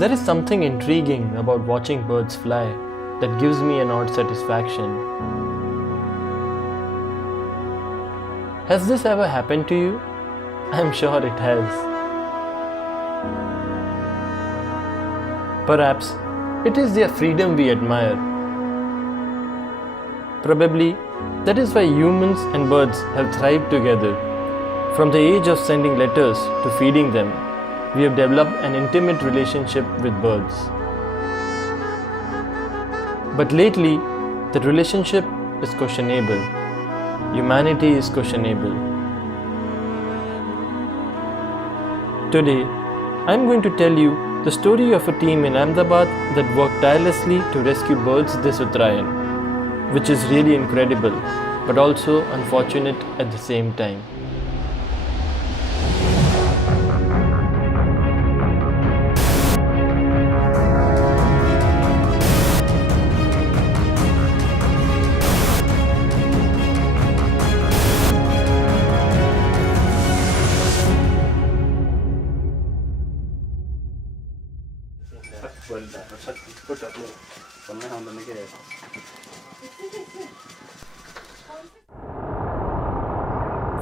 There is something intriguing about watching birds fly that gives me an odd satisfaction. Has this ever happened to you? I am sure it has. Perhaps it is their freedom we admire. Probably that is why humans and birds have thrived together. From the age of sending letters to feeding them, we have developed an intimate relationship with birds. But lately, that relationship is questionable. Humanity is questionable. Today, I am going to tell you the story of a team in Ahmedabad that worked tirelessly to rescue birds this Uttarayan, which is really incredible, but also unfortunate at the same time.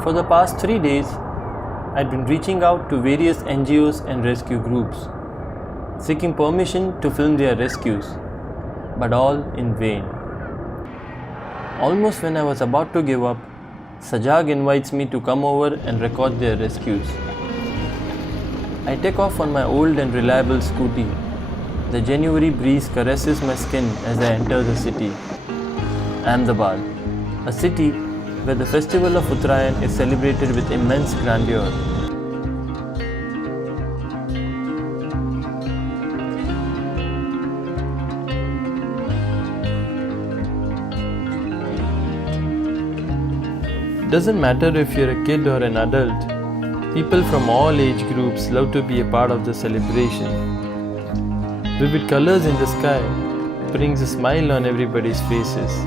For the past 3 days, I'd been reaching out to various NGOs and rescue groups, seeking permission to film their rescues, but all in vain. Almost when I was about to give up, SAJAG invites me to come over and record their rescues. I take off on my old and reliable scooty. The January breeze caresses my skin as I enter the city. Ahmedabad, a city where the festival of Uttarayan is celebrated with immense grandeur. Doesn't matter if you're a kid or an adult, people from all age groups love to be a part of the celebration. Vivid colors in the sky brings a smile on everybody's faces.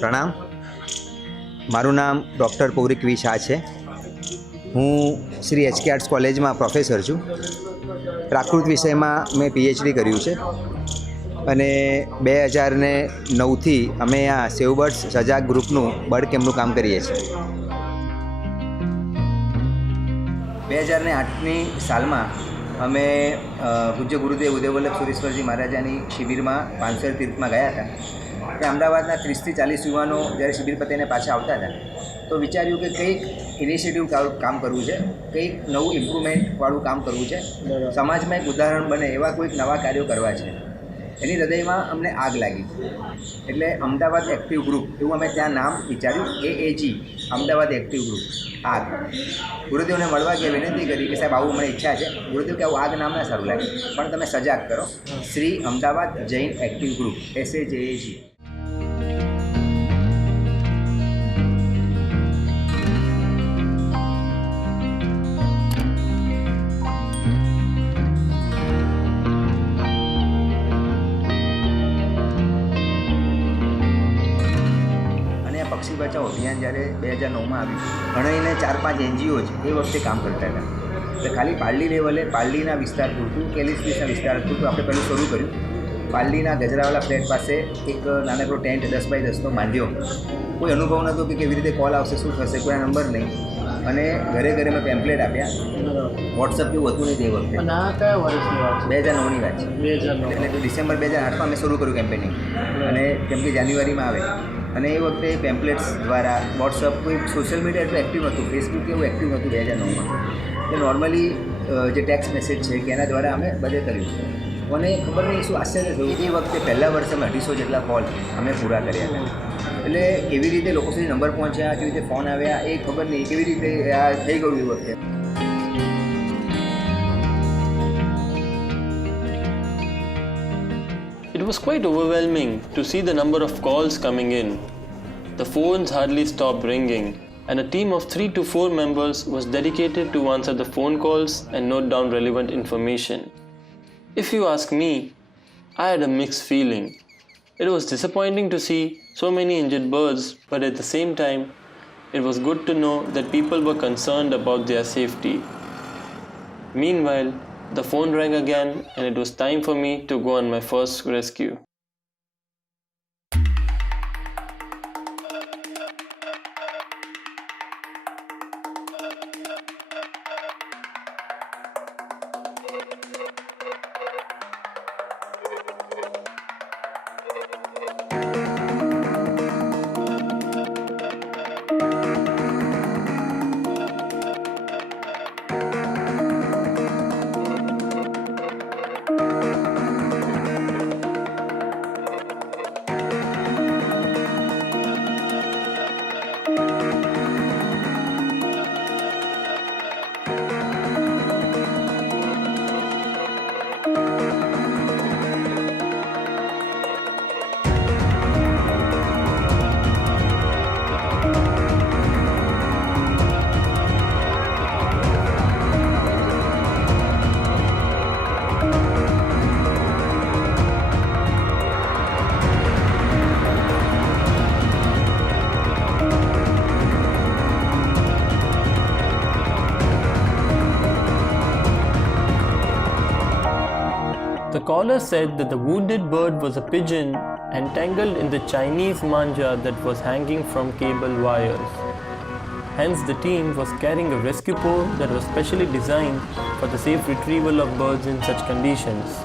પ્રણામ. મારું નામ Dr.Paurik છે. હું Shri HK arts કોલેજમાં પ્રોફેસર છું. પ્રાકૃત વિષયમાં મેં PhD કર્યું છે અને 2009થી અમે આ સેવ બર્ડ્સ સજાગ ગ્રુપનું બર્ડ કેમ્પનું કામ કરીએ છીએ. 2008ની સાલમાં અમે પૂજ્ય ગુરુદેવ ઉદયવલ્લભ સુરેશ્વરજી મહારાજાની શિબિરમાં પાંસર તીર્થમાં ગયા હતા. કે અમદાવાદના 30થી 40 યુવાનો જ્યારે શિબિર પતીને પાછા આવતા હતા તો વિચાર્યું કે કંઈક ઇનિશિયેટિવ કામ કરવું છે, કંઈક નવું ઇમ્પ્રુવમેન્ટવાળું કામ કરવું છે, સમાજમાં એક ઉદાહરણ બને એવા કોઈક નવા કાર્યો કરવા છે. એની હૃદયમાં અમને આગ લાગી. એટલે અમદાવાદ એક્ટિવ ગ્રુપ એવું અમે ત્યાં નામ વિચાર્યું, AAG અમદાવાદ એક્ટિવ ગ્રુપ. આગ. ગુરુદેવને મળવા ગયા, વિનંતી કરી કે સાહેબ આવું મને ઈચ્છા છે. ગુરુદેવ કે આવું આગ નામ ના સારું લાગે, પણ તમે સજાગ કરો. શ્રી અમદાવાદ જૈન એક્ટિવ ગ્રુપ SAJAG. પક્ષી બચાવ અભિયાન જ્યારે 2009માં આવ્યું, ઘણાઈને 4-5 NGO જ એ વખતે કામ કરતા હતા. એટલે ખાલી પાલડી લેવલે પાલડીના વિસ્તાર પૂરતું કેલિસ્ટ્રીસના વિસ્તાર પૂરતું આપણે પહેલું શરૂ કર્યું. પાલડીના ગજરાવાલા ફ્લેટ પાસે એક નાનકડો ટેન્ટ 10 બાય 10નો બાંધ્યો. કોઈ અનુભવ નહોતો કે કેવી રીતે કોલ આવશે, શું થશે, કોઈ નંબર નહીં. અને ઘરે ઘરે મેં પેમ્પલેટ આપ્યા. વોટ્સઅપ એવું હતું નહીં તે વખતે. અને આ કયા વર્ષની વાત છે? 2009ની વાત છે. 2009 એટલે ડિસેમ્બર 2008માં મેં શરૂ કર્યું કેમ્પેનિંગ. અને કેમ કે જાન્યુઆરીમાં આવે અને એ વખતે પેમ્પલેટ્સ દ્વારા વોટ્સઅપ, કોઈ સોશિયલ મીડિયા એટલું એક્ટિવ નહોતું, ફેસબુક એવું એક્ટિવ નહોતું 2009માં. એટલે નોર્મલી જે ટેક્સ્ટ મેસેજ છે કે એના દ્વારા અમે બધે કર્યું. મને ખબર નહીં શું આશ્ચર્ય થયું, એ વખતે પહેલા વર્ષે અમે 250 જેટલા કોલ અમે પૂરા કર્યા હતા. એટલે કેવી રીતે લોકો સુધી નંબર પહોંચ્યા, કેવી રીતે ફોન આવ્યા, એ ખબર નહીં કેવી રીતે આ થઈ ગયું એ વખતે. It was quite overwhelming to see the number of calls coming in. The phones hardly stopped ringing, and a team of 3 to 4 members was dedicated to answer the phone calls and note down relevant information. If you ask me, I had a mixed feeling. It was disappointing to see so many injured birds, but at the same time, it was good to know that people were concerned about their safety. Meanwhile, the phone rang again and it was time for me to go on my first rescue. The caller said that the wounded bird was a pigeon entangled in the Chinese manja that was hanging from cable wires. Hence, the team was carrying a rescue pole that was specially designed for the safe retrieval of birds in such conditions.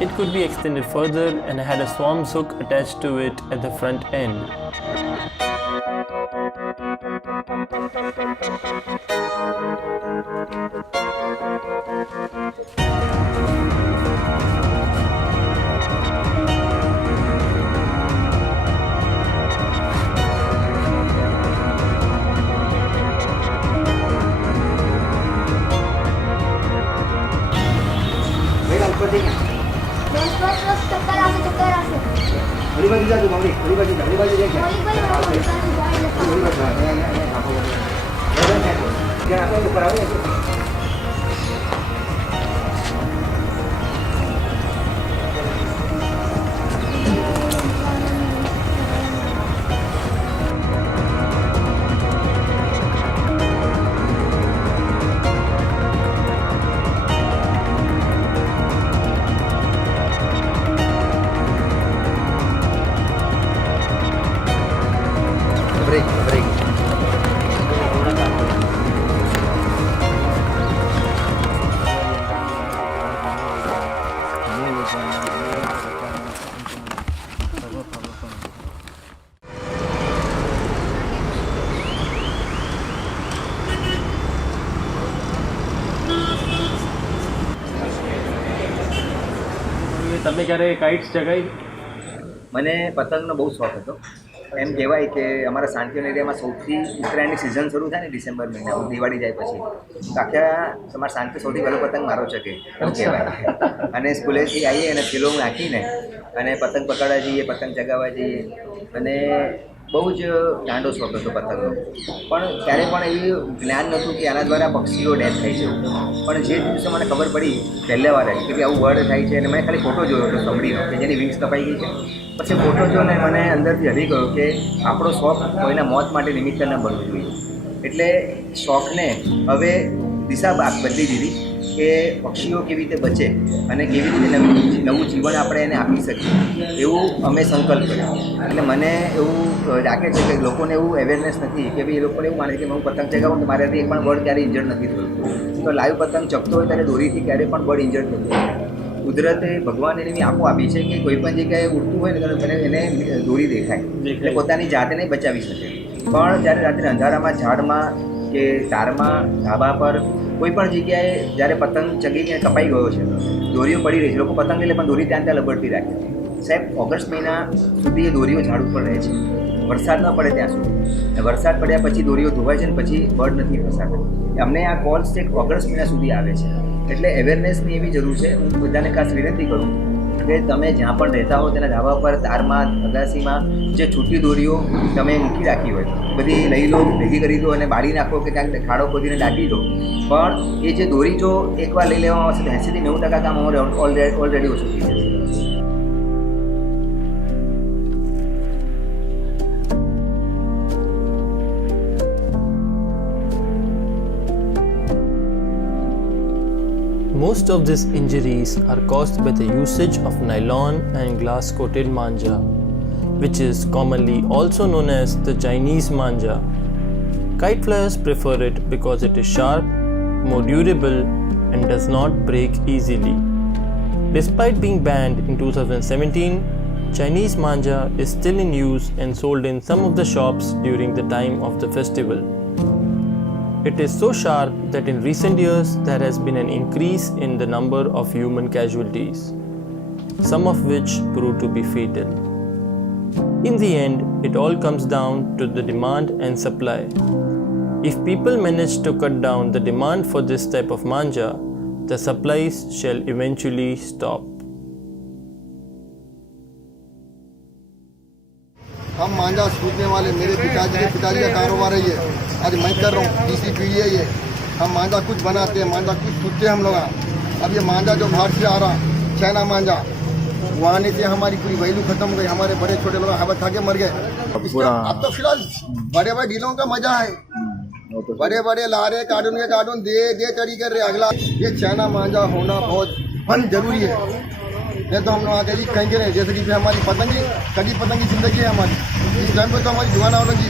It could be extended further and had a swarm's hook attached to it at the front end. ઘણી બાજુ જાતું મમ્મી, ઘણી બાજુ જા, ઘણી બાજુ જાય ક્યાં આપણે ઉપર આવે break. તમે ક્યારે કાઇટ્સ ચગાવી? મને પતંગનો બહુ શોખ હતો. એમ કહેવાય કે અમારા શાંતિવન એરિયામાં સૌથી ઉત્તરાયણની સિઝન શરૂ થાય ને ડિસેમ્બર મહિનામાં, દિવાળી જાય પછી, તો આખા તમારા શાંતિ સૌથી પહેલો પતંગ મારો ચગે એવું કહેવાય. અને સ્કૂલેથી આવીએ અને થેલો નાખીને અને પતંગ પકડવા જઈએ, પતંગ ચગાવવા જઈએ. અને બહુ જ ગાંડો શોખ હતો પતંગનો, પણ ત્યારે પણ એવું જ્ઞાન નહોતું કે આના દ્વારા પક્ષીઓ ડેથ થાય છે. પણ જે દિવસે મને ખબર પડી પહેલા વાર કે ભાઈ આવું વર્ડ થાય છે, અને મેં ખાલી ફોટો જોયો હતો સમડીનો કે જેની વિંગ્સ કપાઈ ગઈ છે. પછી ફોટો જોઈને મને અંદરથી હરી ગયો કે આપણો શોખ કોઈના મોત માટે નિમિત્ત ન બનવું જોઈએ. એટલે શોખને હવે દિશા બદલી દીધી કે પક્ષીઓ કેવી રીતે બચે અને કેવી રીતે નવું જીવન આપણે એને આપી શકીએ, એવું અમે સંકલ્પ કર્યો. એટલે મને એવું લાગે છે કે લોકોને એવું અવેરનેસ નથી કે ભાઈ એ લોકોને એવું માને કે હું પતંગ ચગાવું તો મારાથી એક પણ બર્ડ ક્યારેય ઇન્જર્ડ નથી થયું. તો લાઈવ પતંગ ચગતો હોય ત્યારે દોરીથી ક્યારેય પણ બર્ડ ઇન્જર્ડ થતું હોય. કુદરતે ભગવાન એની આંખો આપી છે કે કોઈ પણ જગ્યાએ ઉડતું હોય ને તો એને દોરી દેખાય, એટલે પોતાની જાતને બચાવી શકે. પણ જ્યારે રાત્રે અંધારામાં ઝાડમાં કે તારમાં ધાબા પર કોઈ પણ જગ્યાએ જ્યારે પતંગ ચગીને કપાઈ ગયો છે, દોરીઓ પડી રહી છે, લોકો પતંગ એટલે પણ દોરી ત્યાં લબડતી રાખે છે. સાહેબ, ઓગસ્ટ મહિના સુધી એ દોરીઓ ઝાડ ઉપર રહે છે, વરસાદ ન પડે ત્યાં સુધી. વરસાદ પડ્યા પછી દોરીઓ ધોવાય છે ને પછી બર્ડ નથી ફસાતા. અમને આ કોલ્સ એક ઓગસ્ટ મહિના સુધી આવે છે. એટલે અવેરનેસની એવી જરૂર છે. હું બધાને ખાસ વિનંતી કરું કે તમે જ્યાં પણ રહેતા હો તેના ધાબા પર, તારમાં, અગાસીમાં જે છૂટી દોરીઓ તમે મૂકી રાખી હોય બધી લઈ લો, ભેગી કરી દો અને બાળી નાખો કે ક્યાંક ખાડો ખોદીને દાટી દો. પણ એ જે દોરી જો એકવાર લઈ લેવામાં આવશે તો 80% થી 90% કામ ઓલરેડી ઓછું થઈ જશે. Most of these injuries are caused by the usage of nylon and glass coated manja, which is commonly also known as the Chinese manja. Kite flyers prefer it because it is sharp, more durable, and does not break easily. Despite being banned in 2017, Chinese manja is still in use and sold in some of the shops during the time of the festival. It is so sharp that in recent years there has been an increase in the number of human casualties, some of which prove to be fatal. In the end, it all comes down to the demand and supply. If people manage to cut down the demand for this type of manja, the supplies shall eventually stop. हम मांझा सूखने वाले, मेरे पिताजी का कारोबार है ये, आज मैं कर रहा हूँ, तीसरी पीढ़ी है ये. हम मांझा कुछ बनाते हैं, मांझा कुछ सूखते हैं हम लोग. अब ये मांझा जो बाहर से आ रहा, चाइना मांझा, वो आने से हमारी पूरी वैल्यू खत्म हो गई. हमारे बड़े छोटे लोग हवा खा के मर गए. अब तो फिलहाल बड़े बड़े डीलों का मजा है, बड़े बड़े ला रहे कार्टून के कार्टून दे चढ़ी कर रहे. अगला ये चाइना मांझा होना बहुत बंद जरूरी है, नहीं तो हम लोग आगे जी कहेंगे नहीं. जैसे कि हमारी पतंगी कड़ी पतंगी जिंदगी है हमारी. इस टाइम पर तो हमारी जुआना वालों की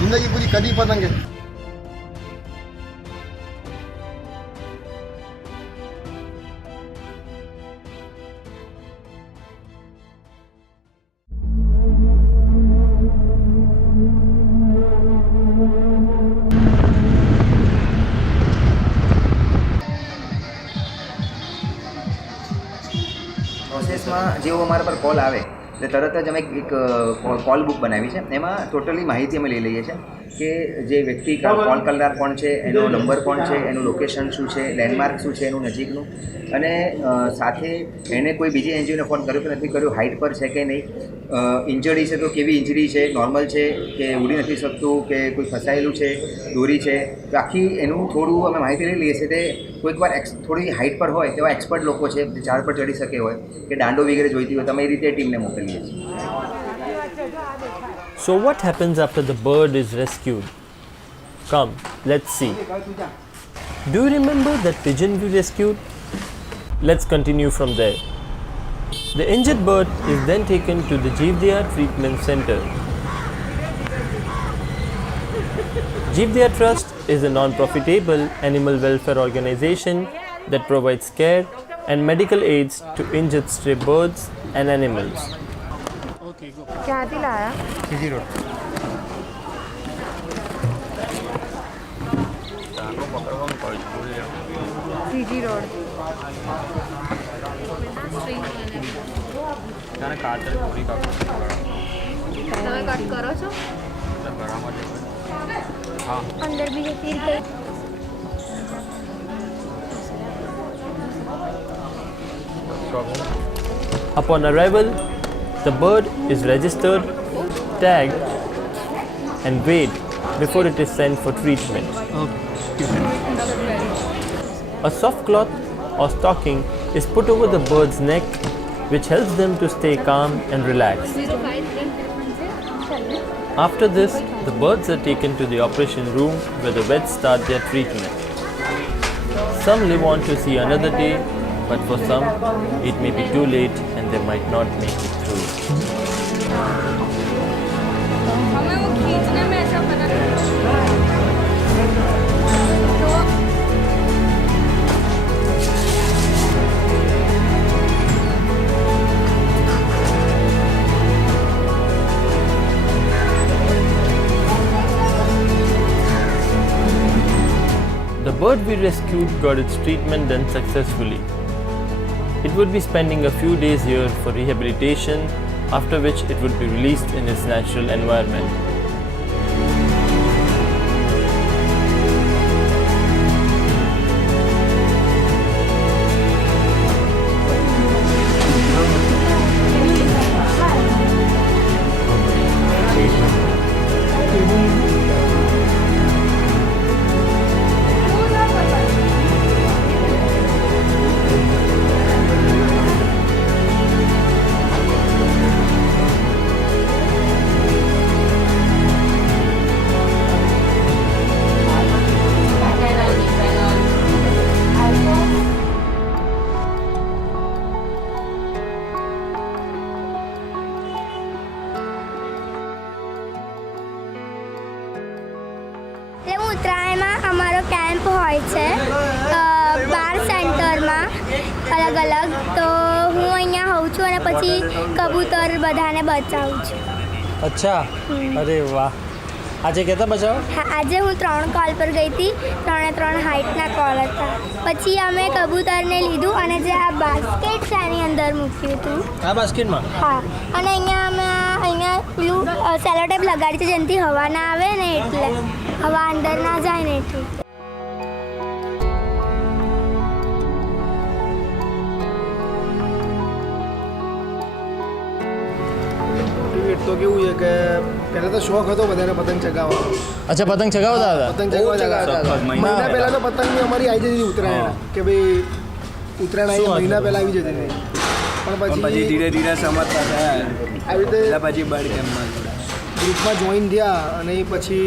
जिंदगी पूरी कड़ी पतंग है. પ્રોસેસમાં જેવો અમારા પર કોલ આવે એટલે તરત જ અમે એક કોલ બુક બનાવી છે. એમાં ટોટલી માહિતી અમે લઈ લઈએ છીએ કે જે વ્યક્તિ કોલ કરનાર કોણ છે, એનો નંબર કોણ છે, એનું લોકેશન શું છે, લેન્ડમાર્ક શું છે એનું નજીકનું, અને સાથે એણે કોઈ બીજી એનજીઓને ફોન કર્યો કે નથી કર્યો, હાઇટ પર છે કે નહીં, ઇન્જરી છે તો કેવી ઇન્જરી છે, નોર્મલ છે કે ઉડી નથી શકતું કે કોઈ ફસાયેલું છે, દોરી છે. તો આખી એનું થોડું અમે માહિતી લઈ લઈએ છીએ. તે કોઈક વાર થોડી હાઇટ પર હોય તેવા એક્સપર્ટ લોકો છે, જે ઝાડ પર ચડી શકે હોય કે દાંડો વગેરે જોઈતી હોય, તમે એ રીતે ટીમને મોકલીએ છીએ. So what happens after the bird is rescued? Come, let's see. Do you remember that pigeon we rescued? Let's continue from there. The injured bird is then taken to the Jeevdaya Treatment Center. Jeevdaya Trust is a non-profitable animal welfare organization that provides care and medical aids to injured stray birds and animals. ક્યાંથી લાયા? CG road. CG road. તમે cut કરો છો? અંદર બી જતી રીતે. Upon arrival, the bird is registered, tagged, and wait before it is sent for treatment. A soft cloth or stocking is put over the bird's neck, which helps them to stay calm and relaxed. After this, the birds are taken to the operation room where the vets start their treatment. Some live on to see another day, but for some, it may be too late and they might not make it through. The bird we rescued got its treatment done successfully. It would be spending a few days here for rehabilitation, after which it would be released in its natural environment. ઉત્તરાયણમાં અમારો કેમ્પ હોય છે 12 સેન્ટરમાં અલગ અલગ, તો હું અહીંયા હોઉં છું અને પછી કબૂતર બધાને બચાવું છું. અચ્છા, અરે વાહ. આજે કેટલા બચાવો? હા, આજે હું 3 કોલ પર ગઈ હતી. 3 હાઇટના કોલ હતા. પછી અમે કબૂતરને લીધું અને જે આ બાસ્કેટ છે એની અંદર મૂક્યું હતું. આ બાસ્કેટમાં? હા, અને અહીંયા પેલું સેલોટેપ લગાડી છે જેનાથી હવા ના આવે ને, એટલે હવા અંદર ના જાય ને એટલે. તો કેવું છે કે પહેલાં તો શોખ હતો બધાને પતંગ ચગાવવાનો. અચ્છા, પતંગ ચગાવતા હતા? પતંગ ચગાવતા હતા. મહિના પહેલાં તો પતંગની અમારી આવી જતી હતી ઉત્તરાયણ, કે ભાઈ ઉત્તરાયણ આવી મહિના પહેલાં આવી જતી હતી. પણ પછી ધીરે ધીરે સમજતા થયા આવી રીતે પછી બર્ડ કેમ્પમાં ગ્રુપમાં જોઈન થયા અને એ પછી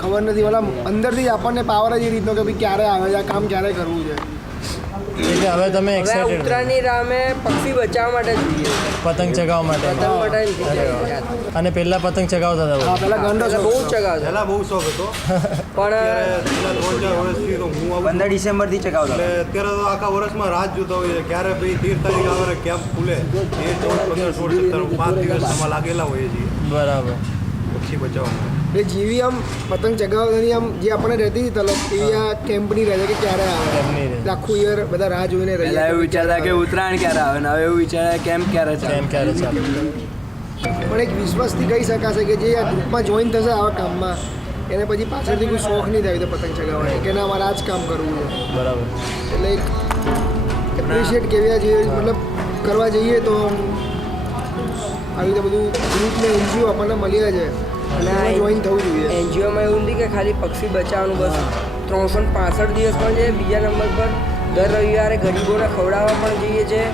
ખબર નથી, મતલબ અંદરથી જ આપણને પાવર જ એ રીતનો કે ભાઈ ક્યારે આવે છે આ કામ, ક્યારે કરવું છે. એટલે હવે તમે એક્સાઇટેડ? ઉત્તરાયણની રામે પક્ષી બચાવવા માટે જોઈએ, પતંગ ચગાવવા માટે. અને પહેલા પતંગ ચગાવતા હતા? હા, પહેલાં ગાંડો બહુ જ ચગાવતા. પહેલા બહુ શોખ હતો, પણ 3-4 વર્ષથી તો હું 15 ડિસેમ્બરથી ચગાવતા. એટલે અત્યારે તો આખા વર્ષમાં રાહ જોતા હોઈએ ક્યારે ભાઈ 13 તારીખ આવે કેમ્પ ખુલે. 13, 14, 15, 16, 17 5 દિવસ આમાં લાગેલા હોઈએ છીએ બરાબર પક્ષી બચાવવામાં. એ જેવી આમ પતંગ ચગાવવાની આમ જે આપણને રહેતી હતી તલબ, એવી આ કેમ્પની રહે છે કે ક્યારે આવે. એટલે આખું યર બધા રાહ જોઈને રહે. પહેલા એવું વિચારતા કે ઉત્તરાયણ ક્યારે આવે ને હવે એવું વિચારે કેમ્પ ક્યારે ચાલે. પણ એક વિશ્વાસથી કહી શકાશે કે જે આ ગ્રુપમાં જોઈન થશે આવા કામમાં, એને પછી પાછળથી કોઈ શોખ નહીં થાય તો પતંગ ચગાવવાની, કે ના અમારે આ જ કામ કરવું છે. બરાબર. એટલે એક એપ્રિશિએટ કેવા જોઈએ, મતલબ કરવા જઈએ તો આવી રીતે બધું ગ્રુપને એનજીઓ આપણને મળ્યા છે અને જોઈન થવું જોઈએ. એનજીઓમાં એવું નથી કે ખાલી પક્ષી બચાવવાનું, બસ 365 દિવસ પણ છે. બીજા નંબર પર દર રવિવારે ગરીબોને ખવડાવવા પણ જઈએ છીએ,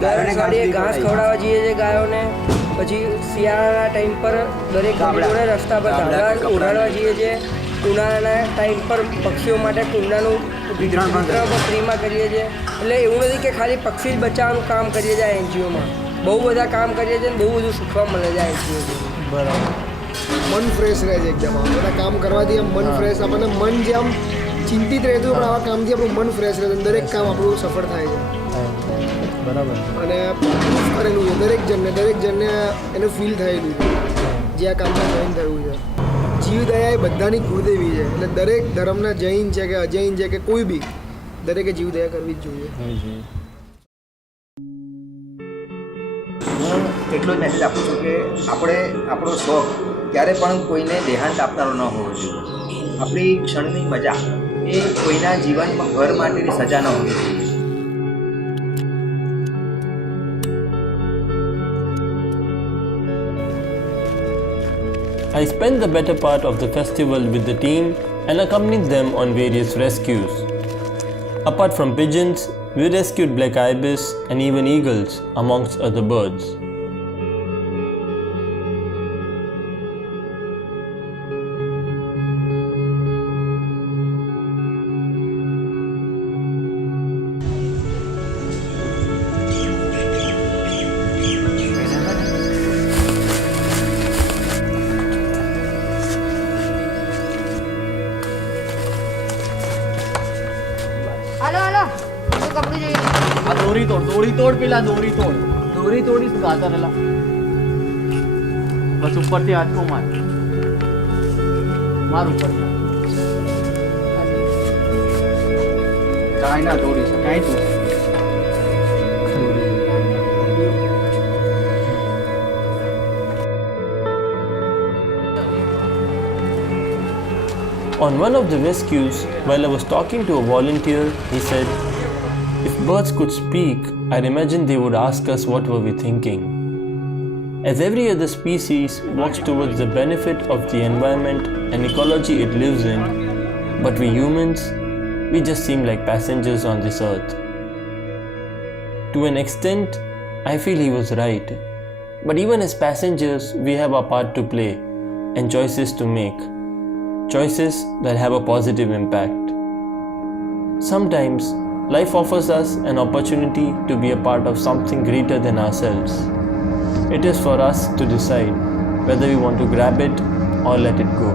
દર અઠવાડિયે ઘાસ ખવડાવવા જઈએ છીએ ગાયોને. પછી શિયાળાના ટાઈમ પર દરેક ગરીબોને રસ્તા પર ધાબળા ઉડાડવા જઈએ છીએ. ઉનાળાના ટાઈમ પર પક્ષીઓ માટે કુંડાનું વિતરણ પણ ફ્રીમાં કરીએ છીએ. એટલે એવું નથી કે ખાલી પક્ષી જ બચાવવાનું કામ કરીએ છીએ એનજીઓમાં, બહુ બધા કામ કરીએ છીએ અને બહુ બધું શીખવા મળે છે એનજીઓ. બરાબર. મન ફ્રેશ રહે છે એકદમ. આમ બધા કામ કરવાથી આમ મન ફ્રેશ, આપણને મન જે આમ ચિંતિત રહેતું પણ આવા કામથી આપણું મન ફ્રેશ રહે છે, દરેક કામ આપણું સફળ થાય છે. બરાબર. અને પ્રૂફ કરેલું છે દરેક જણને એનું ફીલ થયેલું છે જે આ કામમાં જોઈન થયું છે. જીવદયા એ બધાની કુળદેવી છે, એટલે દરેક ધર્મના જૈન છે કે અજૈન છે કે કોઈ બી, દરેકે જીવદયા કરવી જ જોઈએ. એટલો જ મેસેજ આપું છું કે આપણે આપણો શોખ ક્યારે પણ કોઈને દેહાંત આપનારો ન હોવો જોઈએ. આપણી ક્ષણની મજા એ કોઈના જીવનમાં ઘર માટેની સજા ન હોવી જોઈએ. I spent the better part of the festival with the team and accompanied them on various rescues. Apart from pigeons, we rescued black ibis and even eagles, amongst other birds. દોરી તોડ પેલા દોરી તોડી ગાતા રહેલા બસ ઉપરથી આટકો માર ઉપરથી કાંઈ ના દોરી છે કાંઈ તો On one of the rescues, while I was talking to a volunteer, he said, "If birds could speak, I'd imagine they would ask us what were we thinking." As every other species works towards the benefit of the environment and ecology it lives in, but we humans, we just seem like passengers on this earth. To an extent, I feel he was right. But even as passengers, we have our part to play and choices to make. Choices that have a positive impact. Sometimes, life offers us an opportunity to be a part of something greater than ourselves. It is for us to decide whether we want to grab it or let it go.